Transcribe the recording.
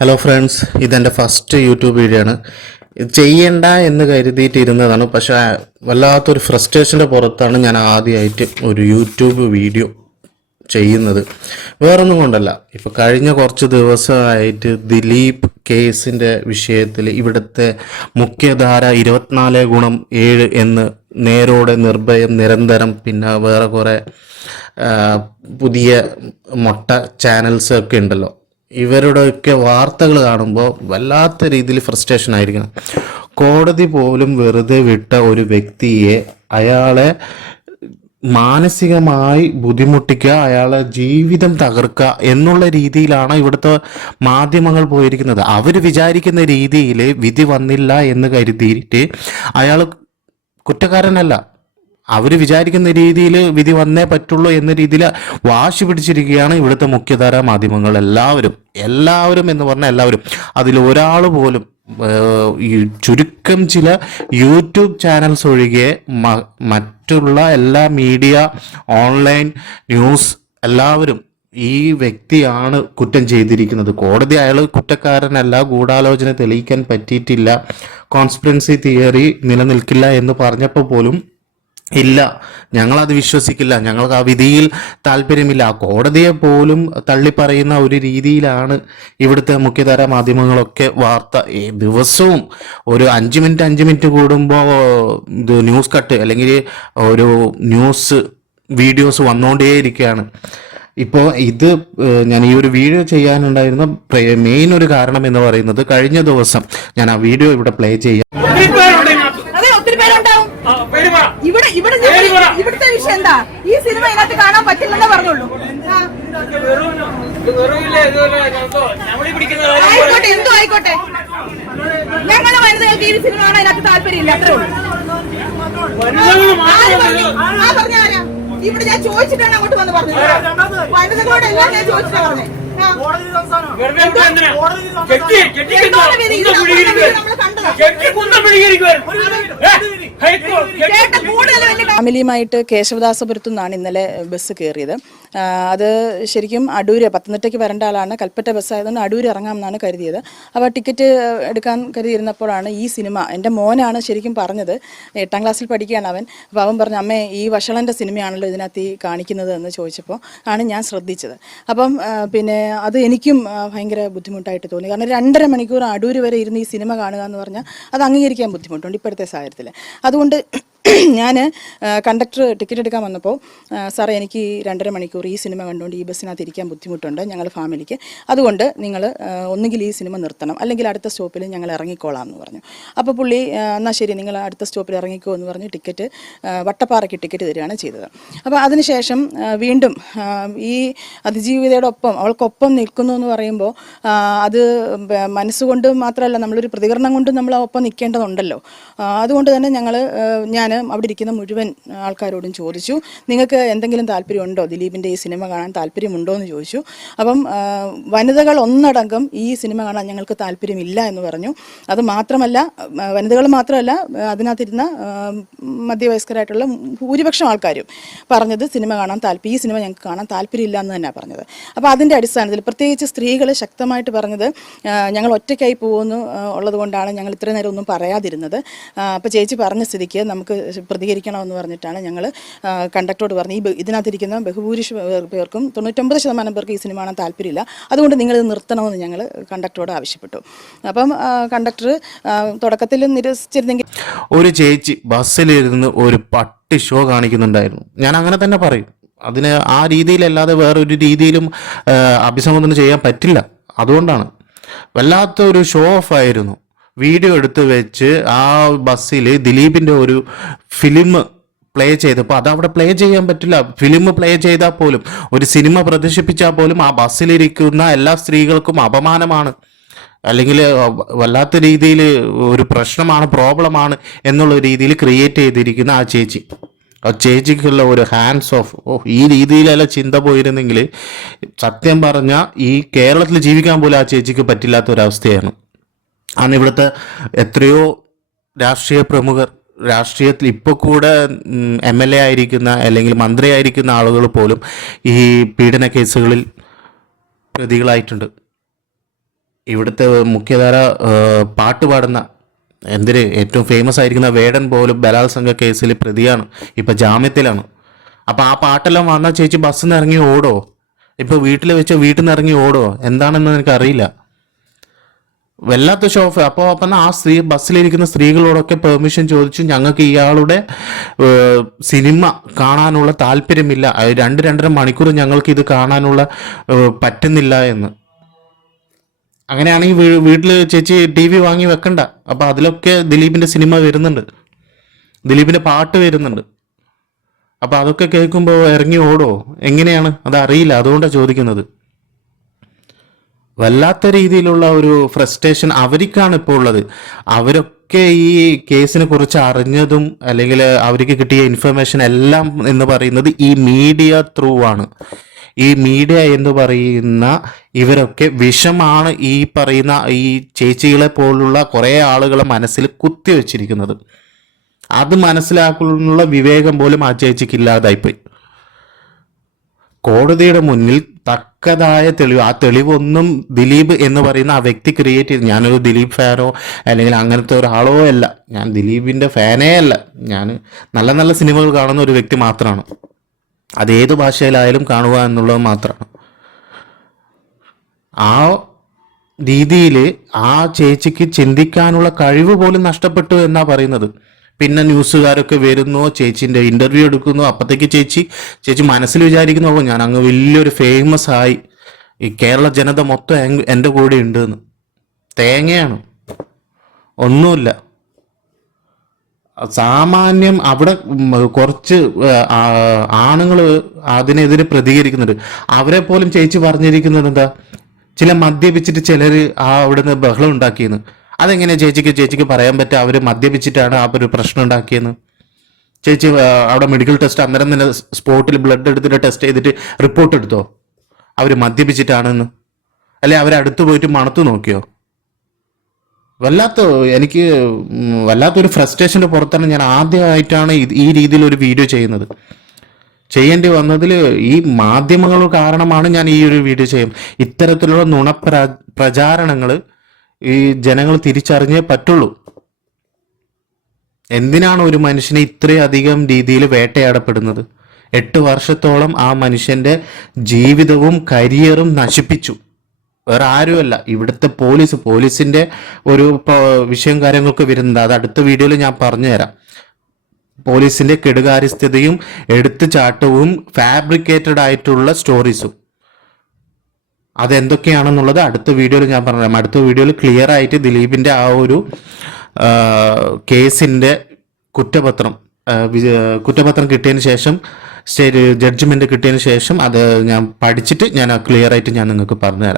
Hello friends ഇതെന്റെ first YouTube video ആണ്. ഇത് ചെയ്യണ്ട എന്ന് കരുതിയിട്ടിരുന്നതാണ്. പക്ഷേ വല്ലാത്തൊരു ഫ്രസ്ട്രേഷന്റെ പുറത്താണ് ഞാൻ ആദ്യമായിട്ട് ഒരു യൂട്യൂബ് വീഡിയോ ചെയ്യുന്നത്. വേറൊന്നും കൊണ്ടല്ല. ഇപ്പോൾ കഴിഞ്ഞ കുറച്ച് ദിവസമായിട്ട് ദിലീപ് കേസിന്റെ വിഷയത്തിൽ ഇവിടുത്തെ മുഖ്യധാര ഇരുപത്തിനാല് ഗുണം ഏഴ് എന്ന് നേരോടെ നിർഭയം നിരന്തരം പിന്നെ വേറെ കുറേ പുതിയ മൊട്ട ചാനൽസ് ഒക്കെ ഉണ്ടല്ലോ. ഇവരുടെയൊക്കെ വാർത്തകൾ കാണുമ്പോൾ വല്ലാത്ത രീതിയിൽ ഫ്രസ്ട്രേഷൻ ആയിരിക്കണം. കോടതി പോലും വെറുതെ വിട്ട ഒരു വ്യക്തിയെ അയാളെ മാനസികമായി ബുദ്ധിമുട്ടിക്കുക അയാളെ ജീവിതം തകർക്കുക എന്നുള്ള രീതിയിലാണ് ഇവിടുത്തെ മാധ്യമങ്ങൾ പോയിരിക്കുന്നത്. അവർ വിചാരിക്കുന്ന രീതിയിൽ വിധി വന്നില്ല എന്ന് കരുതിയിട്ട് അയാൾ കുറ്റക്കാരനല്ല. അവർ വിചാരിക്കുന്ന രീതിയിൽ വിധി വന്നേ പറ്റുള്ളൂ എന്ന രീതിയിൽ വാശി പിടിച്ചിരിക്കുകയാണ് ഇവിടുത്തെ മുഖ്യധാര മാധ്യമങ്ങൾ എല്ലാവരും. എല്ലാവരും എന്ന് പറഞ്ഞാൽ എല്ലാവരും. അതിൽ ഒരാൾ പോലും ചുരുക്കം ചില യൂട്യൂബ് ചാനൽസ് ഒഴികെ മറ്റുള്ള എല്ലാ മീഡിയ ഓൺലൈൻ ന്യൂസ് എല്ലാവരും ഈ വ്യക്തിയാണ് കുറ്റം ചെയ്തിരിക്കുന്നത്. കോടതി അയാൾ കുറ്റക്കാരനല്ല ഗൂഢാലോചന തെളിയിക്കാൻ പറ്റിയിട്ടില്ല കോൺസ്പിറൻസി തിയറി നിലനിൽക്കില്ല എന്ന് പറഞ്ഞപ്പോൾ പോലും ഇല്ല. ഞങ്ങളത് വിശ്വസിക്കില്ല. ഞങ്ങൾക്ക് ആ വിധിയിൽ താല്പര്യമില്ല. ആ കോടതിയെ പോലും തള്ളിപ്പറയുന്ന ഒരു രീതിയിലാണ് ഇവിടുത്തെ മുഖ്യധാര മാധ്യമങ്ങളൊക്കെ വാർത്ത. ഈ ദിവസവും ഒരു അഞ്ച് മിനിറ്റ് അഞ്ച് മിനിറ്റ് കൂടുമ്പോൾ ഇത് ന്യൂസ് കട്ട് അല്ലെങ്കിൽ ഒരു ന്യൂസ് വീഡിയോസ് വന്നുകൊണ്ടേയിരിക്കുകയാണ് ഇപ്പോൾ ഇത് ഞാൻ ഈ ഒരു വീഡിയോ ചെയ്യാനുണ്ടായിരുന്ന മെയിൻ ഒരു കാരണം എന്ന് പറയുന്നത് കഴിഞ്ഞ ദിവസം ഞാൻ ആ വീഡിയോ ഇവിടെ പ്ലേ ചെയ്യാം. ഇവിടെ ഇവിടെ ഇവിടുത്തെ വിഷയം എന്താ? ഈ സിനിമ ഇതിനകത്ത് കാണാൻ പറ്റില്ലെന്നേ കാര്യം ആയിക്കോട്ടെ എന്തോ ആയിക്കോട്ടെ? ഞങ്ങളെ വനിതകൾക്ക് ഈ സിനിമ കാണാൻ അതിനകത്ത് താല്പര്യമില്ല അത്രേ ഉള്ളൂ? ആ പറഞ്ഞ ആരാ? ഇവിടെ ഞാൻ ചോദിച്ചിട്ടാണ് അങ്ങോട്ട് വന്ന് പറഞ്ഞത്. വനിതകളോട് എല്ലാം ഞാൻ ചോദിച്ചിട്ടാണ് പറഞ്ഞത്. നമ്മൾ കണ്ടതാ. ഫാമിലിയുമായിട്ട് കേശവദാസപുരത്തു നിന്നാണ് ഇന്നലെ ബസ് കയറിയത്. അത് ശരിക്കും അടൂര് പത്തനംതിട്ടയ്ക്ക് വരേണ്ട ആളാണ്. കൽപ്പറ്റ ബസ്സായതുകൊണ്ട് അടൂര് ഇറങ്ങാമെന്നാണ് കരുതിയത്. അപ്പോൾ ടിക്കറ്റ് എടുക്കാൻ കരുതിയിരുന്നപ്പോഴാണ് ഈ സിനിമ എന്റെ മോനാണ് ശരിക്കും പറഞ്ഞത് എട്ടാം ക്ലാസ്സിൽ പഠിക്കുകയാണ് അവൻ. അപ്പോൾ അവൻ പറഞ്ഞു അമ്മേ ഈ വഷളന്റെ സിനിമയാണല്ലോ ഇതിനകത്ത് ഈ കാണിക്കുന്നത്? എന്ന് ചോദിച്ചപ്പോൾ ആണ് ഞാൻ ശ്രദ്ധിച്ചത്. അപ്പം പിന്നെ അത് എനിക്കും ഭയങ്കര ബുദ്ധിമുട്ടായിട്ട് തോന്നി. കാരണം രണ്ടര മണിക്കൂർ അടൂര് വരെ ഇരുന്ന് ഈ സിനിമ കാണുക എന്ന് പറഞ്ഞാൽ അത് അംഗീകരിക്കാൻ ബുദ്ധിമുട്ടുണ്ട് ഇപ്പോഴത്തെ സാഹചര്യത്തിൽ. അതുകൊണ്ട് ഞാൻ കണ്ടക്ടർ ടിക്കറ്റ് എടുക്കാൻ വന്നപ്പോൾ സാറേ എനിക്ക് രണ്ടര മണിക്കൂർ ഈ സിനിമ കണ്ടുകൊണ്ട് ഈ ബസ്സിനകത്ത് ഇരിക്കാൻ ബുദ്ധിമുട്ടുണ്ട് ഞങ്ങൾ ഫാമിലിക്ക്. അതുകൊണ്ട് നിങ്ങൾ ഒന്നുകിൽ ഈ സിനിമ നിർത്തണം. അല്ലെങ്കിൽ അടുത്ത സ്റ്റോപ്പിൽ ഞങ്ങൾ ഇറങ്ങിക്കോളാം എന്ന് പറഞ്ഞു. അപ്പോൾ പുള്ളി എന്നാൽ ശരി നിങ്ങൾ അടുത്ത സ്റ്റോപ്പിൽ ഇറങ്ങിക്കോ എന്ന് പറഞ്ഞ് ടിക്കറ്റ് വട്ടപ്പാറയ്ക്ക് ടിക്കറ്റ് തരികയാണ് ചെയ്തത്. അപ്പോൾ അതിനുശേഷം വീണ്ടും ഈ അതിജീവിതയോടൊപ്പം അവൾക്കൊപ്പം നിൽക്കുന്നു എന്ന് പറയുമ്പോൾ അത് മനസ്സുകൊണ്ട് മാത്രമല്ല നമ്മളൊരു പ്രതികരണം കൊണ്ടും നമ്മൾ ഒപ്പം നിൽക്കേണ്ടതുണ്ടല്ലോ അതുകൊണ്ട് തന്നെ ഞങ്ങൾ ഞാൻ അവിടെ ഇരിക്കുന്ന മുഴുവൻ ആൾക്കാരോടും ചോദിച്ചു. നിങ്ങൾക്ക് എന്തെങ്കിലും താല്പര്യമുണ്ടോ? ദിലീപിന്റെ ഈ സിനിമ കാണാൻ താല്പര്യമുണ്ടോ എന്ന് ചോദിച്ചു. അപ്പം വനിതകൾ ഒന്നടങ്കം ഈ സിനിമ കാണാൻ ഞങ്ങൾക്ക് താല്പര്യമില്ല എന്ന് പറഞ്ഞു. അത് മാത്രമല്ല വനിതകൾ മാത്രമല്ല അതിനകത്തിരുന്ന മധ്യവയസ്കരായിട്ടുള്ള ഭൂരിപക്ഷം ആൾക്കാരും പറഞ്ഞത് സിനിമ കാണാൻ താല്പര്യം ഈ സിനിമ ഞങ്ങൾക്ക് കാണാൻ താല്പര്യമില്ല എന്ന് തന്നെയാണ് പറഞ്ഞത്. അപ്പോൾ അതിന്റെ അടിസ്ഥാനത്തിൽ പ്രത്യേകിച്ച് സ്ത്രീകൾ ശക്തമായിട്ട് പറഞ്ഞത് ഞങ്ങൾ ഒറ്റയ്ക്കായി പോകുമെന്ന് ഉള്ളതുകൊണ്ടാണ് ഉള്ളത് കൊണ്ടാണ് ഞങ്ങൾ ഇത്ര നേരം ഒന്നും പറയാതിരുന്നത്. അപ്പോൾ ചേച്ചി പറഞ്ഞ സ്ഥിതിക്ക് നമുക്ക് പ്രതികരിക്കണമെന്ന് പറഞ്ഞിട്ടാണ് ഞങ്ങൾ കണ്ടക്ടറോട് പറഞ്ഞു. ഈ ഇതിനകത്തിരിക്കുന്ന ബഹുഭൂരിഷ പേർക്കും തൊണ്ണൂറ്റൊമ്പത് ശതമാനം പേർക്ക് ഈ സിനിമ കാണാൻ താല്പര്യമില്ല. അതുകൊണ്ട് നിങ്ങളിത് നിർത്തണമെന്ന് ഞങ്ങൾ കണ്ടക്ടറോട് ആവശ്യപ്പെട്ടു. അപ്പം കണ്ടക്ടർ തുടക്കത്തിൽ നിരസിച്ചിരുന്നെങ്കിൽ ഒരു ചേച്ചി ബസ്സിലിരുന്ന് ഒരു പട്ടി ഷോ കാണിക്കുന്നുണ്ടായിരുന്നു. ഞാൻ അങ്ങനെ തന്നെ പറയും. അതിന് ആ രീതിയിലല്ലാതെ വേറൊരു രീതിയിലും അഭിസംബോധന ചെയ്യാൻ പറ്റില്ല. അതുകൊണ്ടാണ്. വല്ലാത്ത ഒരു ഷോ ഓഫ് ആയിരുന്നു. വീഡിയോ എടുത്ത് വെച്ച് ആ ബസ്സിൽ ദിലീപിന്റെ ഒരു ഫിലിം പ്ലേ ചെയ്തപ്പോൾ അത് അവിടെ പ്ലേ ചെയ്യാൻ പറ്റില്ല. ഫിലിം പ്ലേ ചെയ്താൽ പോലും ഒരു സിനിമ പ്രദർശിപ്പിച്ചാൽ പോലും ആ ബസ്സിലിരിക്കുന്ന എല്ലാ സ്ത്രീകൾക്കും അപമാനമാണ്. അല്ലെങ്കിൽ വല്ലാത്ത രീതിയിൽ ഒരു പ്രശ്നമാണ് പ്രോബ്ലമാണ് എന്നുള്ള രീതിയിൽ ക്രിയേറ്റ് ചെയ്തിരിക്കുന്ന ആ ചേച്ചി. ആ ചേച്ചിക്കുള്ള ഒരു ഹാൻഡ്സ് ഓഫ് ഓ ഈ രീതിയിലെല്ലാം ചിന്ത പോയിരുന്നെങ്കിൽ സത്യം പറഞ്ഞാൽ ഈ കേരളത്തിൽ ജീവിക്കാൻ പോലും ആ ചേച്ചിക്ക് പറ്റില്ലാത്ത ഒരവസ്ഥയാണ് അന്ന് ഇവിടുത്തെ എത്രയോ രാഷ്ട്രീയ പ്രമുഖർ. രാഷ്ട്രീയത്തിൽ ഇപ്പോൾ കൂടെ എം എൽ എ ആയിരിക്കുന്ന അല്ലെങ്കിൽ മന്ത്രിയായിരിക്കുന്ന ആളുകൾ പോലും ഈ പീഡന കേസുകളിൽ പ്രതികളായിട്ടുണ്ട്. ഇവിടുത്തെ മുഖ്യധാര പാട്ട് പാടുന്ന എന്തിന് ഏറ്റവും ഫേമസ് ആയിരിക്കുന്ന വേടൻ പോലും ബലാത്സംഗ കേസിൽ പ്രതിയാണ്. ഇപ്പോൾ ജാമ്യത്തിലാണ്. അപ്പോൾ ആ പാട്ടെല്ലാം വന്നാൽ ചേച്ചി ബസ്സിൽ നിന്ന് ഇറങ്ങി ഓടോ? ഇപ്പോൾ വീട്ടിൽ വെച്ച് വീട്ടിൽ നിന്ന് ഇറങ്ങി ഓടോ? എന്താണെന്ന് എനിക്കറിയില്ല വല്ലാത്ത ഷോഫ് അപ്പോൾ അപ്പം ആ സ്ത്രീ ബസ്സിലിരിക്കുന്ന സ്ത്രീകളോടൊക്കെ പെർമിഷൻ ചോദിച്ചു ഞങ്ങൾക്ക് ഇയാളുടെ സിനിമ കാണാനുള്ള താല്പര്യമില്ല. രണ്ട് രണ്ടര മണിക്കൂർ ഞങ്ങൾക്ക് ഇത് കാണാനുള്ള പറ്റുന്നില്ല എന്ന്. അങ്ങനെയാണെങ്കിൽ വീട്ടിൽ ചേച്ചി ടി വി വാങ്ങി വെക്കണ്ട. അപ്പം അതിലൊക്കെ ദിലീപിന്റെ സിനിമ വരുന്നുണ്ട്. ദിലീപിന്റെ പാട്ട് വരുന്നുണ്ട്. അപ്പം അതൊക്കെ കേൾക്കുമ്പോൾ ഇറങ്ങി ഓടോ? എങ്ങനെയാണ്? അത് അറിയില്ല അതുകൊണ്ടാണ് ചോദിക്കുന്നത്. വല്ലാത്ത രീതിയിലുള്ള ഒരു ഫ്രസ്ട്രേഷൻ അവർക്കാണ് ഇപ്പോൾ ഉള്ളത്. അവരൊക്കെ ഈ കേസിനെ കുറിച്ച് അറിഞ്ഞതും അല്ലെങ്കിൽ അവർക്ക് കിട്ടിയ ഇൻഫർമേഷൻ എല്ലാം എന്ന് പറയുന്നത് ഈ മീഡിയ ത്രൂ ആണ്. ഈ മീഡിയ എന്ന് പറയുന്ന ഇവരൊക്കെ വിഷമാണ് ഈ പറയുന്ന ഈ ചേച്ചികളെ പോലുള്ള കുറേ ആളുകളെ മനസ്സിൽ കുത്തിവെച്ചിരിക്കുന്നത്. അത് മനസ്സിലാക്കാനുള്ള വിവേകം പോലും ആ ചേച്ചിക്ക് ഇല്ലാതായിപ്പോയി. കോടതിയുടെ മുന്നിൽ തക്കതായ തെളിവ് ആ തെളിവൊന്നും ദിലീപ് എന്ന് പറയുന്ന ആ വ്യക്തി ക്രിയേറ്റ് ചെയ്ത് ഞാനൊരു ദിലീപ് ഫാനോ അല്ലെങ്കിൽ അങ്ങനത്തെ ഒരാളോ അല്ല. ഞാൻ ദിലീപിന്റെ ഫാനേ അല്ല. ഞാൻ നല്ല നല്ല സിനിമകൾ കാണുന്ന ഒരു വ്യക്തി മാത്രമാണ് അത് ഏത് ഭാഷയിലായാലും കാണുക എന്നുള്ളത് മാത്രമാണ് ആ രീതിയിൽ ആ ചേച്ചിക്ക് ചിന്തിക്കാനുള്ള കഴിവ് പോലും നഷ്ടപ്പെട്ടു എന്നാണ് പറയുന്നത്. പിന്നെ ന്യൂസുകാരൊക്കെ വരുന്നു ചേച്ചിന്റെ ഇന്റർവ്യൂ എടുക്കുന്നു. അപ്പോഴത്തേക്ക് ചേച്ചി ചേച്ചി മനസ്സിൽ വിചാരിക്കുന്നു അപ്പോൾ ഞാൻ അങ്ങ് വലിയൊരു ഫേമസ് ആയി. ഈ കേരള ജനത മൊത്തം എന്റെ കൂടെ ഉണ്ട് എന്ന് തേങ്ങയാണ്. ഒന്നുമില്ല. സാമാന്യം അവിടെ കുറച്ച് ആണുങ്ങൾ അതിനെതിരെ പ്രതികരിക്കുന്നുണ്ട്. അവരെ പോലും ചേച്ചി പറഞ്ഞിരിക്കുന്നത് എന്താ? ചില മദ്യപിച്ചിട്ട് ചിലർ ആ അവിടുന്ന് ബഹളം ഉണ്ടാക്കിയെന്ന്. അതെങ്ങനെയാ ചേച്ചിക്ക് ചേച്ചിക്ക് പറയാൻ പറ്റുക? അവർ മദ്യപിച്ചിട്ടാണ് ആ ഒരു പ്രശ്നം ഉണ്ടാക്കിയെന്ന്. ചേച്ചി അവിടെ മെഡിക്കൽ ടെസ്റ്റ് അന്നേരം തന്നെ സ്പോട്ടിൽ ബ്ലഡ് എടുത്തിട്ട് ടെസ്റ്റ് ചെയ്തിട്ട് റിപ്പോർട്ട് എടുത്തോ? അവർ മദ്യപിച്ചിട്ടാണെന്ന്. അല്ലെ അടുത്ത് പോയിട്ട് മണത്ത് നോക്കിയോ? വല്ലാത്ത എനിക്ക് വല്ലാത്തൊരു ഫ്രസ്ട്രേഷന്റെ പുറത്താണ് ഞാൻ ആദ്യമായിട്ടാണ് ഈ രീതിയിൽ ഒരു വീഡിയോ ചെയ്യുന്നത്. ചെയ്യേണ്ടി വന്നതിൽ ഈ മാധ്യമങ്ങൾ കാരണമാണ് ഞാൻ ഈ ഒരു വീഡിയോ ചെയ്യും. ഇത്തരത്തിലുള്ള നുണ പ്രചാരണങ്ങൾ ഈ ജനങ്ങൾ തിരിച്ചറിഞ്ഞേ പറ്റുള്ളൂ. എന്തിനാണ് ഒരു മനുഷ്യനെ ഇത്രയധികം രീതിയിൽ വേട്ടയാടപ്പെടുന്നത്? എട്ട് വർഷത്തോളം ആ മനുഷ്യന്റെ ജീവിതവും കരിയറും നശിപ്പിച്ചു. വേറെ ആരുമല്ല. ഇവിടുത്തെ പോലീസ് പോലീസിന്റെ ഒരു വിഷയം കാര്യങ്ങളൊക്കെ വരുന്നത് അത് അടുത്ത വീഡിയോയിൽ ഞാൻ പറഞ്ഞുതരാം. പോലീസിന്റെ കെടുകാര്യസ്ഥതയും എടുത്തുചാട്ടവും ഫാബ്രിക്കേറ്റഡ് ആയിട്ടുള്ള സ്റ്റോറീസും. അതെന്തൊക്കെയാണെന്നുള്ളത് അടുത്ത വീഡിയോയിൽ ഞാൻ പറഞ്ഞുതരാം. അടുത്ത വീഡിയോയിൽ ക്ലിയർ ആയിട്ട് ദിലീപിന്റെ ആ ഒരു കേസിന്റെ കുറ്റപത്രം കുറ്റപത്രം കിട്ടിയതിന് ശേഷം സ്റ്റേറ്റ് ജഡ്ജ്മെന്റ് കിട്ടിയതിന് ശേഷം അത് ഞാൻ പഠിച്ചിട്ട് ഞാൻ ക്ലിയർ ആയിട്ട് ഞാൻ നിങ്ങൾക്ക് പറഞ്ഞുതരാം.